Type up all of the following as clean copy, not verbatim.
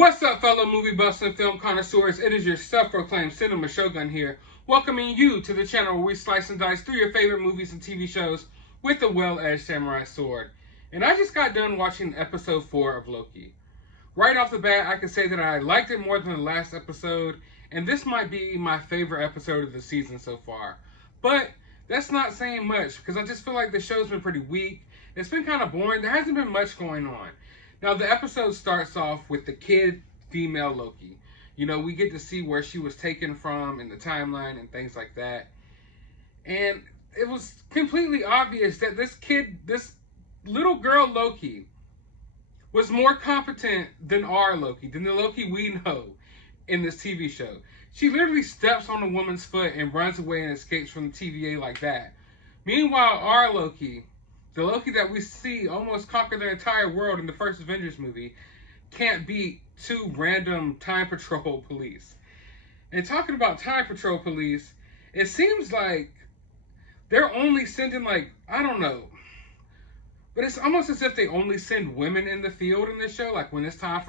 What's up, fellow movie buffs and film connoisseurs? It is your self-proclaimed cinema shogun here, welcoming you to the channel where we slice and dice through your favorite movies and TV shows with a well-edged samurai sword. And I just got done watching episode 4 of Loki. Right off the bat, I can say that I liked it more than the last episode, and this might be my favorite episode of the season so far. But that's not saying much, because I just feel like the show's been pretty weak. It's been kind of boring. There hasn't been much going on. Now, the episode starts off with the kid female Loki. You know, we get to see where she was taken from in the timeline and things like that. And it was completely obvious that this little girl Loki, was more competent than our Loki, than the Loki we know in this TV show. She literally steps on a woman's foot and runs away and escapes from the TVA like that. Meanwhile, our Loki, the Loki that we see almost conquer the entire world in the first Avengers movie, can't beat two random Time Patrol police. And talking about Time Patrol police, it seems like they're only sending, like, I don't know, but it's almost as if they only send women in the field in this show. Like when it's time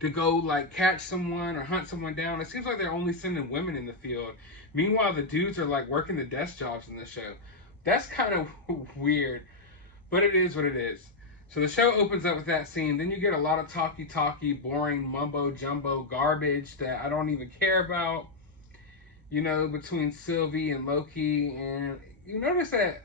to go like catch someone or hunt someone down, it seems like they're only sending women in the field. Meanwhile, the dudes are like working the desk jobs in the show. That's kind of weird, but it is what it is. So the show opens up with that scene. Then you get a lot of talky, boring, mumbo-jumbo garbage that I don't even care about, you know, between Sylvie and Loki. And you notice that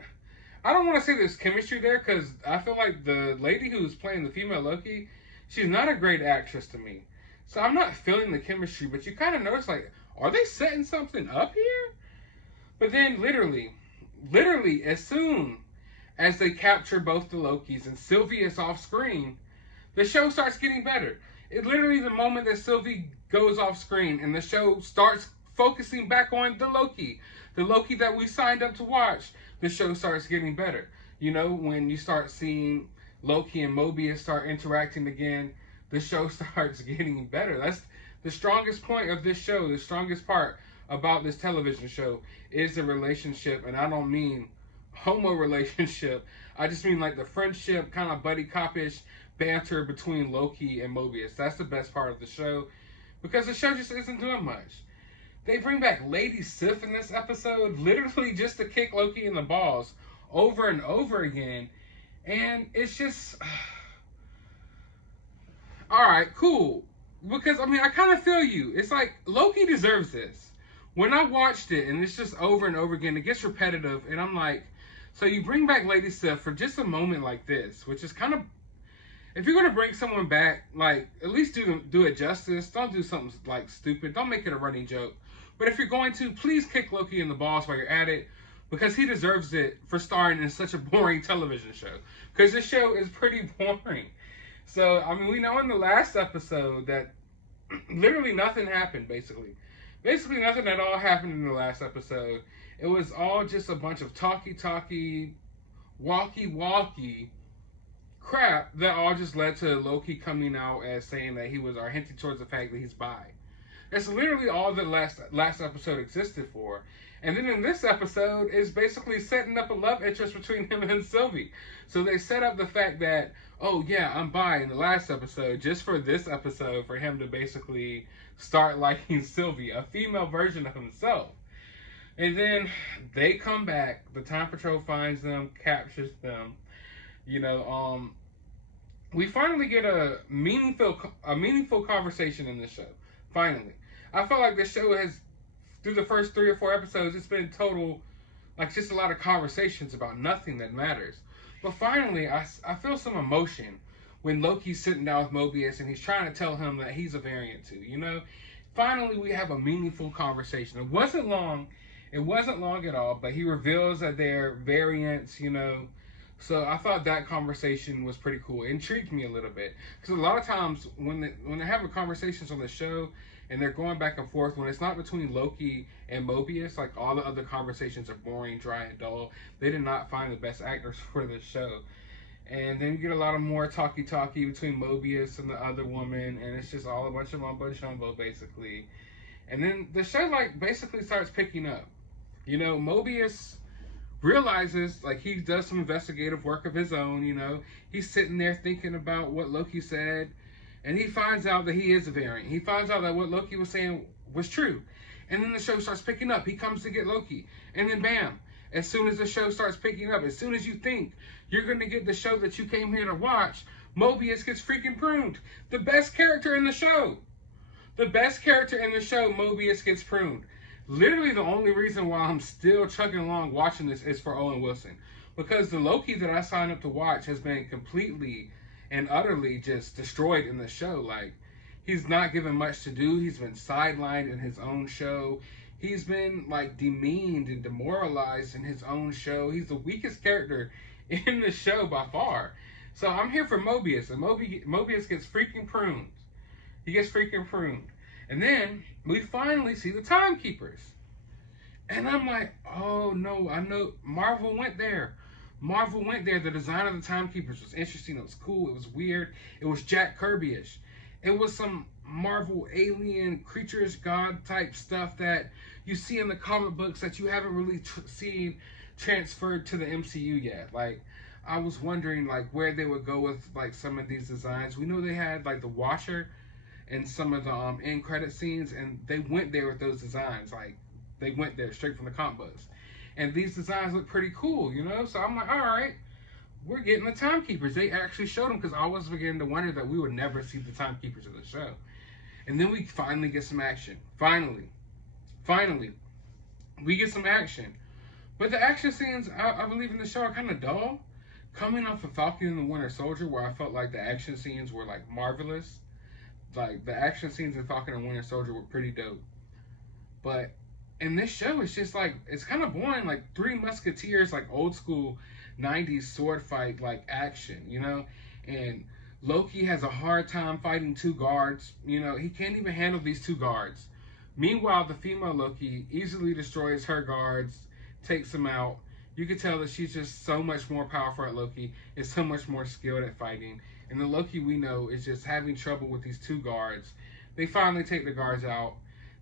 I don't want to say there's chemistry there, because I feel like the lady who's playing the female Loki, she's not a great actress to me. So I'm not feeling the chemistry, but you kind of notice, like, are they setting something up here? But then literally, as soon as they capture both the Lokis and Sylvie is off screen, the show starts getting better. It literally, the moment that Sylvie goes off screen and the show starts focusing back on the Loki that we signed up to watch, the show starts getting better. You know, when you start seeing Loki and Mobius start interacting again, the show starts getting better. That's the strongest point of this show. The strongest part about this television show is the relationship, and I don't mean homo relationship. I just mean like the friendship, kind of buddy cop-ish banter between Loki and Mobius. That's the best part of the show, because the show just isn't doing much. They bring back Lady Sif in this episode, literally just to kick Loki in the balls over and over again. And it's just... Alright, cool. Because, I mean, I kind of feel you. It's like, Loki deserves this. When I watched it, and it's just over and over again, it gets repetitive, and I'm like, so you bring back Lady Sif for just a moment like this, which is kind of... If you're going to bring someone back, like, at least do it justice. Don't do something, like, stupid. Don't make it a running joke. But if you're going to, please kick Loki in the balls while you're at it, because he deserves it for starring in such a boring television show. Because this show is pretty boring. So, I mean, we know in the last episode that literally nothing happened, basically. Basically nothing at all happened in the last episode. It was all just a bunch of talky, walky crap that all just led to Loki coming out as saying that he was, or hinting towards the fact that he's bi. That's literally all the last episode existed for. And then in this episode, it's basically setting up a love interest between him and Sylvie. So they set up the fact that, oh yeah, I'm bi in the last episode, just for this episode, for him to basically start liking Sylvie, a female version of himself. And then they come back, the Time Patrol finds them, captures them. You know, we finally get a meaningful conversation in this show. Finally. I felt like this show has, through the first 3 or 4 episodes, it's been total, like, just a lot of conversations about nothing that matters. But finally, I feel some emotion when Loki's sitting down with Mobius and he's trying to tell him that he's a variant too, you know? Finally, we have a meaningful conversation. It wasn't long at all, but he reveals that they're variants, you know? So I thought that conversation was pretty cool. It intrigued me a little bit. Because a lot of times when they're having conversations on the show and they're going back and forth, when it's not between Loki and Mobius, like all the other conversations are boring, dry, and dull. They did not find the best actors for this show. And then you get a lot of more talky between Mobius and the other woman, and it's just all a bunch of mumbo jumbo basically. And then the show like basically starts picking up. You know, Mobius realizes, like, he does some investigative work of his own, you know. He's sitting there thinking about what Loki said, And he finds out that he is a variant. He finds out that what Loki was saying was true. And then the show starts picking up. He comes to get Loki. And then bam, as soon as the show starts picking up, as soon as you think you're going to get the show that you came here to watch, Mobius gets freaking pruned. The best character in the show. The best character in the show, Mobius gets pruned. Literally the only reason why I'm still chugging along watching this is for Owen Wilson. Because the Loki that I signed up to watch has been completely and utterly just destroyed in the show. Like, he's not given much to do. He's been sidelined in his own show. He's been, like, demeaned and demoralized in his own show. He's the weakest character in the show by far. So I'm here for Mobius, and Mobius gets freaking pruned. He gets freaking pruned. And then we finally see the Timekeepers. And I'm like, oh no, I know Marvel went there. Marvel went there. The design of the Timekeepers was interesting. It was cool. It was weird. It was Jack Kirby-ish. It was some Marvel alien creatures, god type stuff that you see in the comic books that you haven't really seen transferred to the MCU yet. Like, I was wondering like where they would go with like some of these designs. We know they had like the Watcher in some of the end credit scenes, and they went there with those designs. Like, they went there straight from the comic books. And these designs look pretty cool, you know? So I'm like, all right, we're getting the Timekeepers. They actually showed them, because I was beginning to wonder that we would never see the Timekeepers in the show. And then we finally get some action. Finally, we get some action. But the action scenes, I believe in the show, are kind of dull. Coming off of Falcon and the Winter Soldier, where I felt like the action scenes were like marvelous. Like, the action scenes in Falcon and Winter Soldier were pretty dope. But in this show, it's just like, it's kind of boring. Like, Three Musketeers, like old school 90s sword fight, like action, you know? And Loki has a hard time fighting two guards. You know, he can't even handle these two guards. Meanwhile, the female Loki easily destroys her guards, takes them out. You can tell that she's just so much more powerful at Loki, is so much more skilled at fighting. And the Loki we know is just having trouble with these two guards. They finally take the guards out.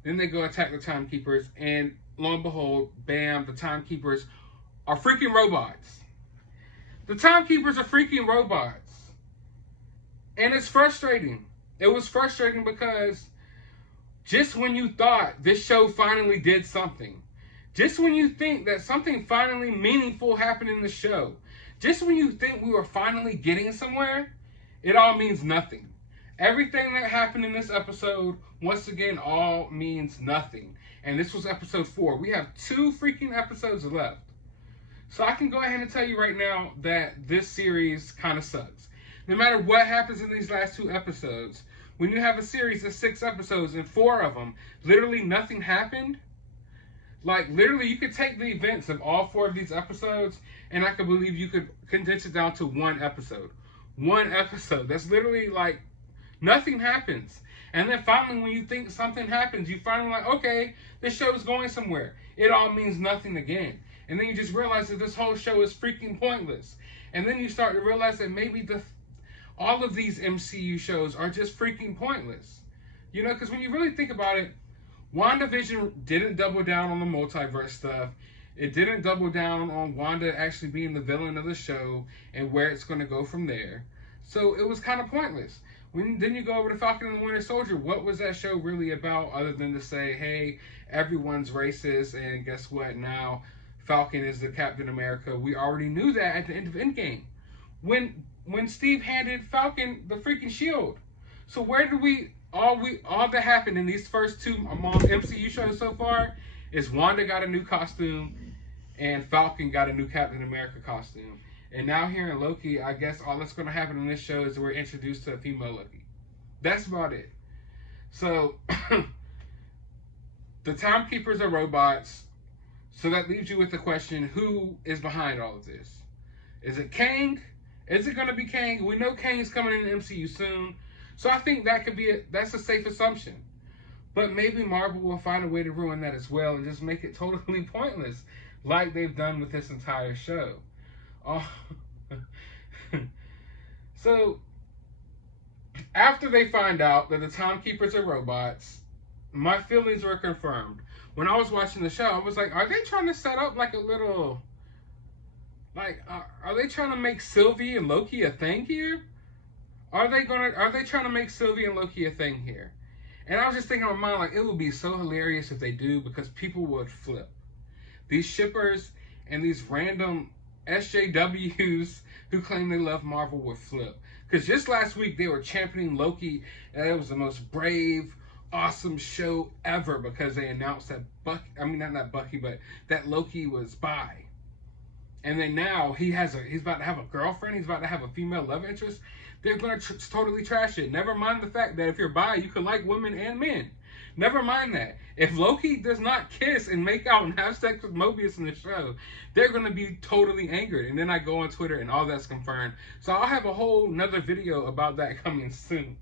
Then they go attack the Timekeepers, and lo and behold, bam, the Timekeepers are freaking robots. The Timekeepers are freaking robots. And it's frustrating. It was frustrating because just when you thought this show finally did something, just when you think that something finally meaningful happened in the show, just when you think we were finally getting somewhere, it all means nothing. Everything that happened in this episode, once again, all means nothing. And this was episode 4. We have 2 freaking episodes left. So I can go ahead and tell you right now that this series kind of sucks. No matter what happens in these last 2 episodes, when you have a series of 6 episodes and 4 of them, literally nothing happened. Like, literally, you could take the events of all 4 of these episodes, and I could believe you could condense it down to 1 episode. 1 episode. That's literally like, nothing happens. And then finally, when you think something happens, you finally like, okay, this show is going somewhere. It all means nothing again. And then you just realize that this whole show is freaking pointless. And then you start to realize that maybe all of these MCU shows are just freaking pointless. You know, because when you really think about it, WandaVision didn't double down on the multiverse stuff. It didn't double down on Wanda actually being the villain of the show and where it's going to go from there. So it was kind of pointless. Then you go over to Falcon and the Winter Soldier. What was that show really about other than to say, hey, everyone's racist, and guess what? Now Falcon is the Captain America. We already knew that at the end of Endgame. When Steve handed Falcon the freaking shield. So where did all that happened in these first 2 MCU shows so far is Wanda got a new costume and Falcon got a new Captain America costume. And now here in Loki, I guess all that's going to happen in this show is we're introduced to a female Loki. That's about it. So, the Timekeepers are robots. So that leaves you with the question, who is behind all of this? Is it Kang? Is it going to be Kang? We know Kang is coming in the MCU soon. So I think that could be that's a safe assumption. But maybe Marvel will find a way to ruin that as well and just make it totally pointless, like they've done with this entire show. Oh. So, after they find out that the Timekeepers are robots, my feelings were confirmed. When I was watching the show, I was like, are they trying to set up like a little... Like, are they trying to make Sylvie and Loki a thing here? Are they trying to make Sylvie and Loki a thing here? And I was just thinking in my mind, like, it would be so hilarious if they do, because people would flip. These shippers and these random SJWs who claim they love Marvel would flip. Because just last week they were championing Loki, and it was the most brave, awesome show ever, because they announced that not Bucky, but that Loki was bi. And then now he's about to have a girlfriend. He's about to have a female love interest. They're going to totally trash it. Never mind the fact that if you're bi, you can like women and men. Never mind that. If Loki does not kiss and make out and have sex with Mobius in the show, they're going to be totally angered. And then I go on Twitter and all that's confirmed. So I'll have a whole nother video about that coming soon.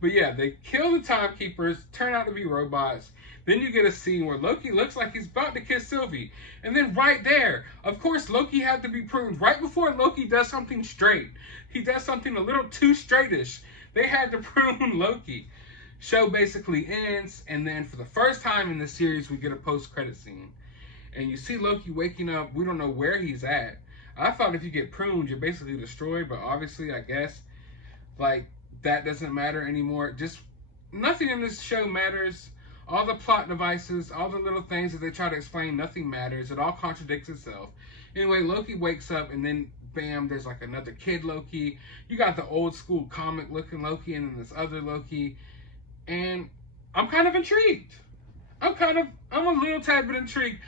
But yeah, they kill the timekeepers, turn out to be robots. Then you get a scene where Loki looks like he's about to kiss Sylvie. And then right there, of course, Loki had to be pruned. Right before Loki does something straight, he does something a little too straightish. They had to prune Loki. Show basically ends, and then for the first time in the series, we get a post-credit scene. And you see Loki waking up. We don't know where he's at. I thought if you get pruned, you're basically destroyed, but obviously, I guess, like, that doesn't matter anymore. Just nothing in this show matters. All the plot devices, all the little things that they try to explain, nothing matters. It all contradicts itself. Anyway, Loki wakes up, and then bam, there's like another kid Loki. You got the old school comic looking Loki, and then this other Loki. And I'm kind of intrigued. I'm a little tad bit intrigued.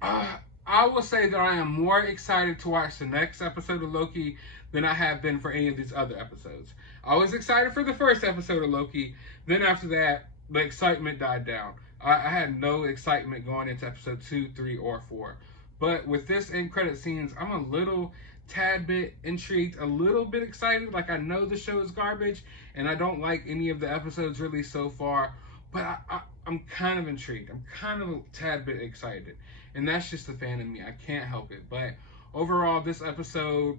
I will say that I am more excited to watch the next episode of Loki than I have been for any of these other episodes. I was excited for the first episode of Loki. Then after that, the excitement died down. I had no excitement going into episode 2, 3, or 4. But with this end credit scenes, I'm a little tad bit intrigued, a little bit excited. Like, I know the show is garbage, and I don't like any of the episodes really so far. But I'm kind of intrigued. I'm kind of a tad bit excited. And that's just a fan of me. I can't help it. But overall, this episode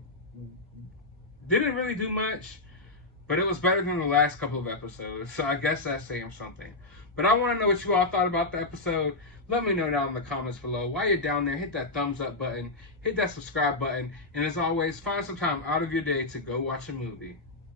didn't really do much, but it was better than the last couple of episodes. So I guess that's saying something. But I want to know what you all thought about the episode. Let me know down in the comments below. While you're down there, hit that thumbs up button, hit that subscribe button, and as always, find some time out of your day to go watch a movie.